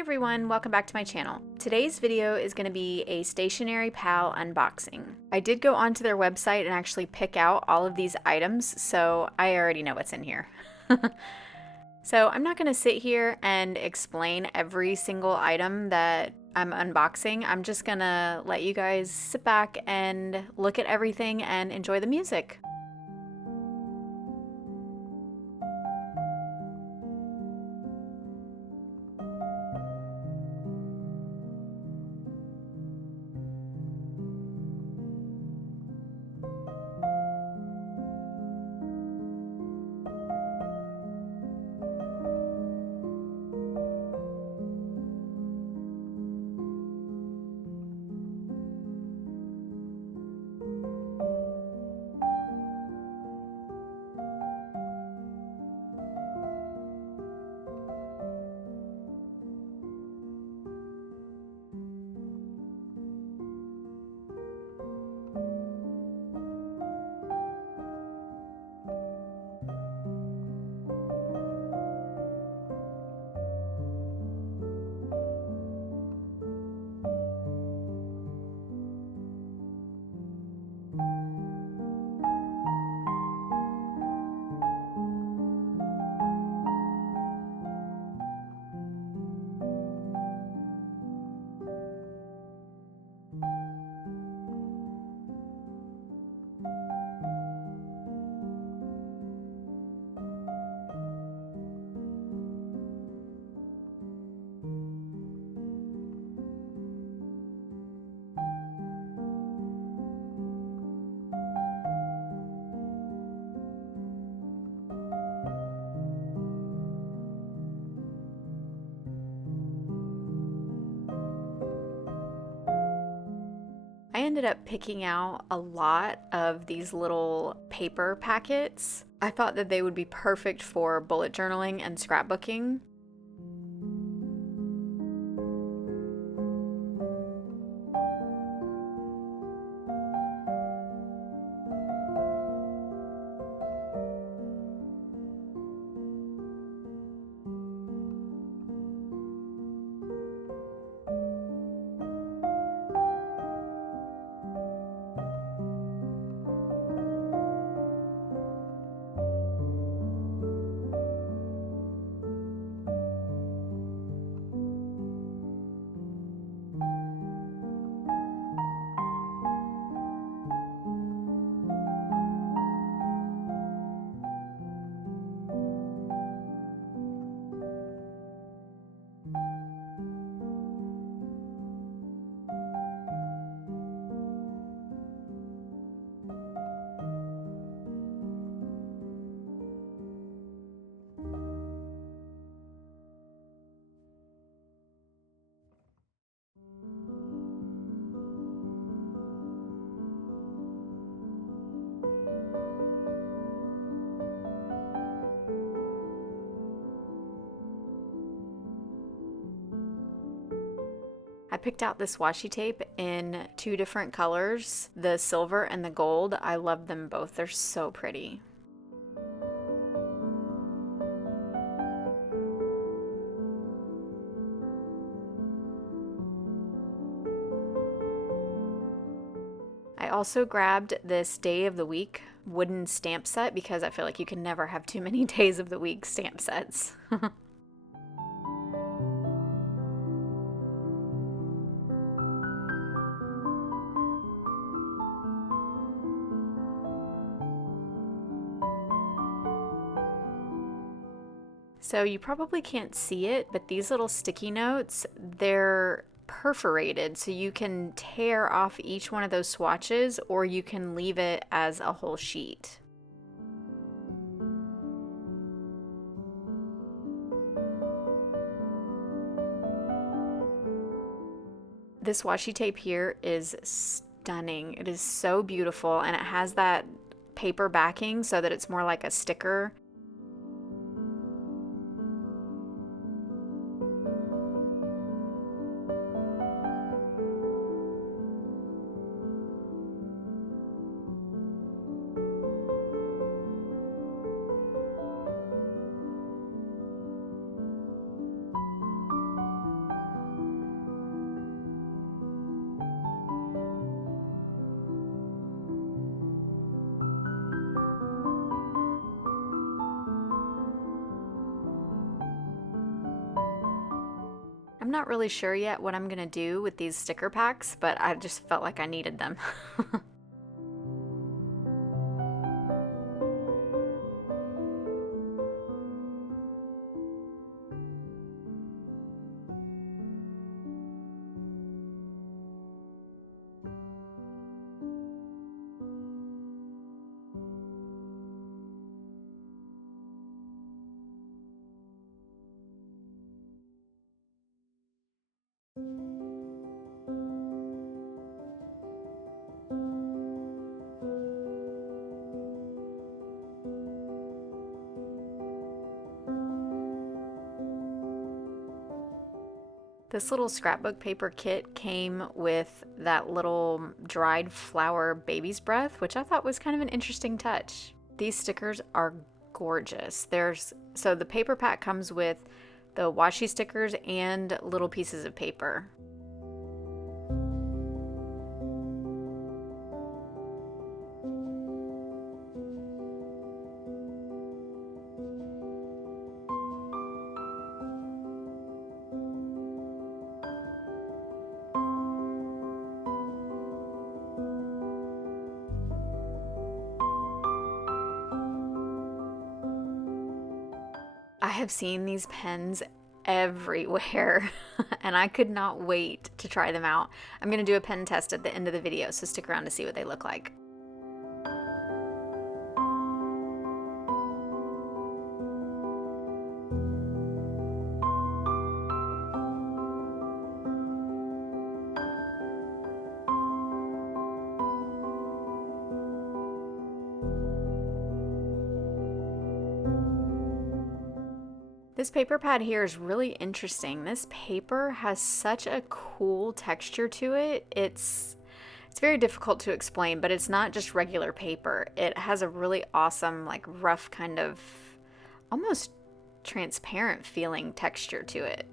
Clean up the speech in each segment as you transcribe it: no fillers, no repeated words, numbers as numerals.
everyone, welcome back to my channel. Today's video is going to be a Stationery Pal unboxing. I did go onto their website and actually pick out all of these items, so I already know what's in here. So I'm not going to sit here and explain every single item that I'm unboxing. I'm just going to let you guys sit back and look at everything and enjoy the music. I ended up picking out a lot of these little paper packets. I thought that they would be perfect for bullet journaling and scrapbooking. I picked out this washi tape in two different colors, the silver and the gold. I love them both. They're so pretty. I also grabbed this day of the week wooden stamp set because I feel like you can never have too many days of the week stamp sets. So you probably can't see it, but these little sticky notes, they're perforated, so you can tear off each one of those swatches or you can leave it as a whole sheet. This washi tape here is stunning. It is so beautiful, and it has that paper backing so that it's more like a sticker. I'm not really sure yet what I'm gonna do with these sticker packs, but I just felt like I needed them. This little scrapbook paper kit came with that little dried flower baby's breath, which I thought was kind of an interesting touch. These stickers are gorgeous. So the paper pack comes with the washi stickers and little pieces of paper. I have seen these pens everywhere and I could not wait to try them out. I'm going to do a pen test at the end of the video, so stick around to see what they look like. This paper pad here is really interesting. This paper has such a cool texture to it. It's very difficult to explain, but it's not just regular paper. It has a really awesome, like rough kind of almost transparent feeling texture to it.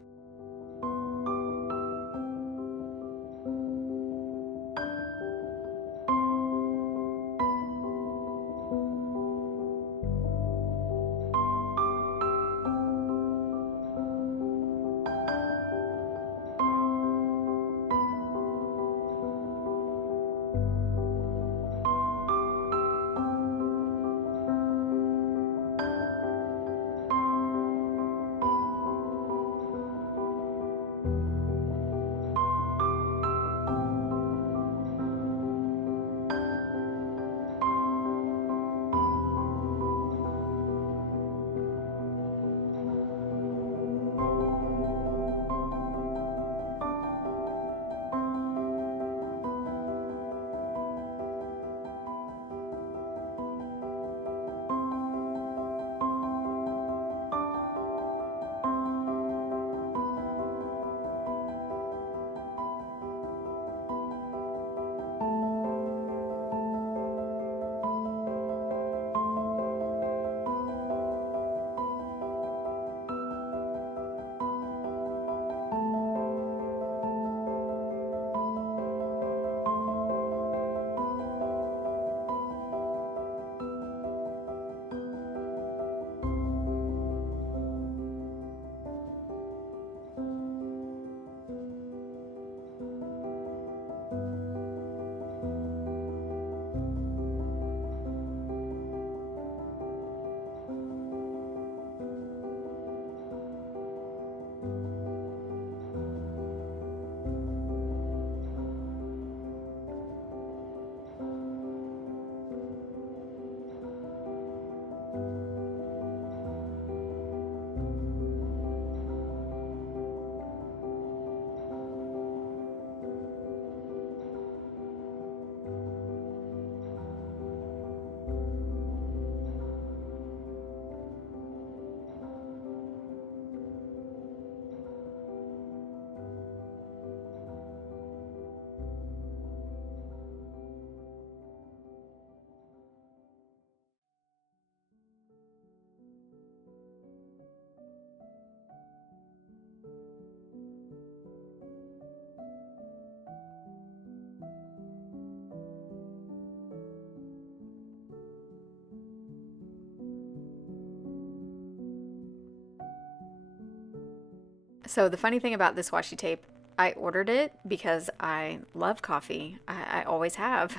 So the funny thing about this washi tape, I ordered it because I love coffee. I always have.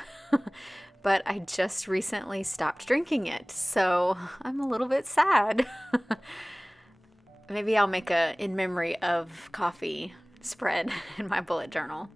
But I just recently stopped drinking it, so I'm a little bit sad. Maybe I'll make a in memory of coffee spread in my bullet journal.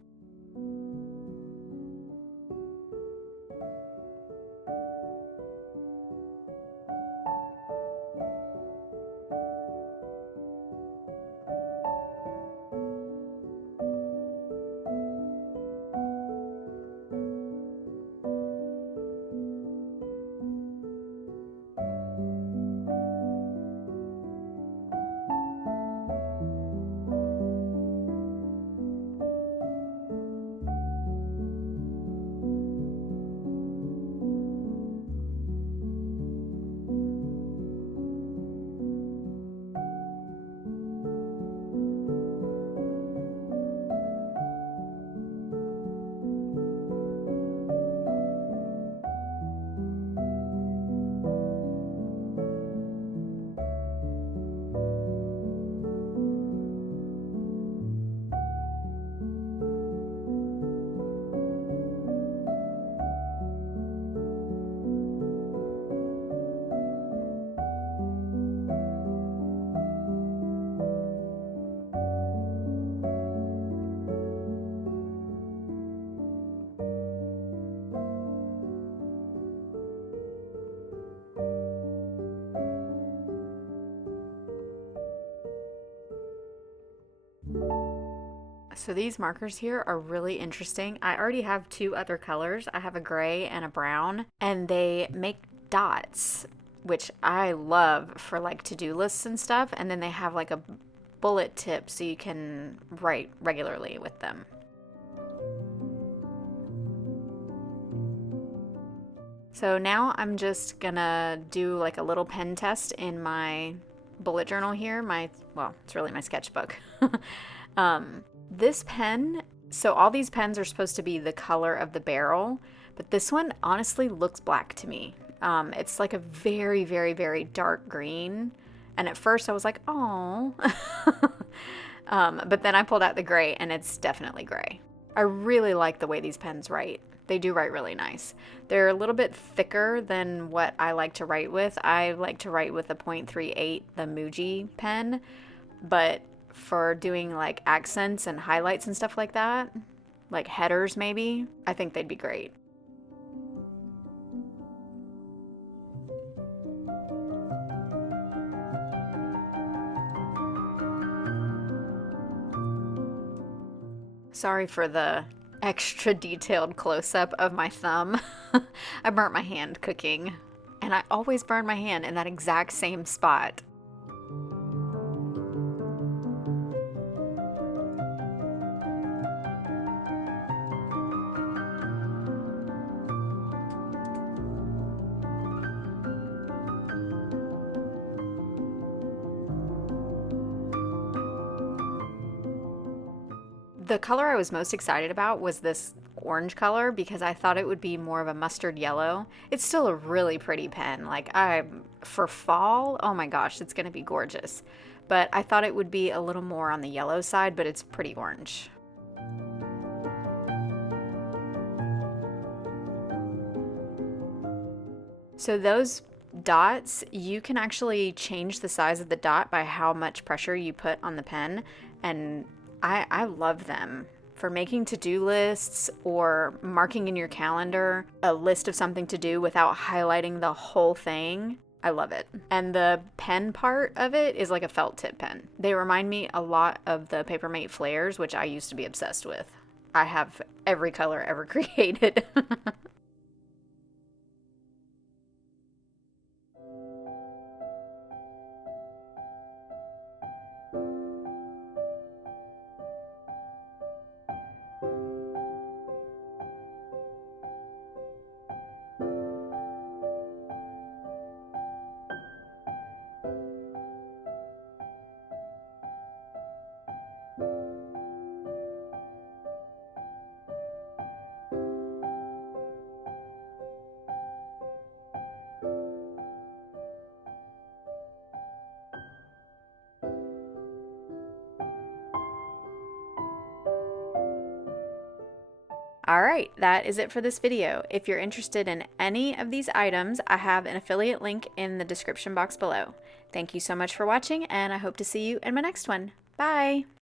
So these markers here are really interesting. I already have two other colors. I have a gray and a brown, and they make dots, which I love for like to-do lists and stuff. And then they have like a bullet tip so you can write regularly with them. So now I'm just gonna do like a little pen test in my bullet journal here. Well, it's really my sketchbook. This pen, so all these pens are supposed to be the color of the barrel, but this one honestly looks black to me. It's like a very, very, very dark green. And at first I was like, oh. But then I pulled out the gray and it's definitely gray. I really like the way these pens write. They do write really nice. They're a little bit thicker than what I like to write with. I like to write with a .38, the Muji pen, but for doing like accents and highlights and stuff like that, like headers maybe, I think they'd be great. Sorry for the extra detailed close-up of my thumb. I burnt my hand cooking, and I always burn my hand in that exact same spot. The color I was most excited about was this orange color because I thought it would be more of a mustard yellow. It's still a really pretty pen. For fall, oh my gosh, it's going to be gorgeous. But I thought it would be a little more on the yellow side, but it's pretty orange. So those dots, you can actually change the size of the dot by how much pressure you put on the pen, and I love them for making to-do lists or marking in your calendar a list of something to do without highlighting the whole thing. I love it. And the pen part of it is like a felt tip pen. They remind me a lot of the Papermate flares, which I used to be obsessed with. I have every color ever created. Alright, that is it for this video. If you're interested in any of these items, I have an affiliate link in the description box below. Thank you so much for watching, and I hope to see you in my next one. Bye!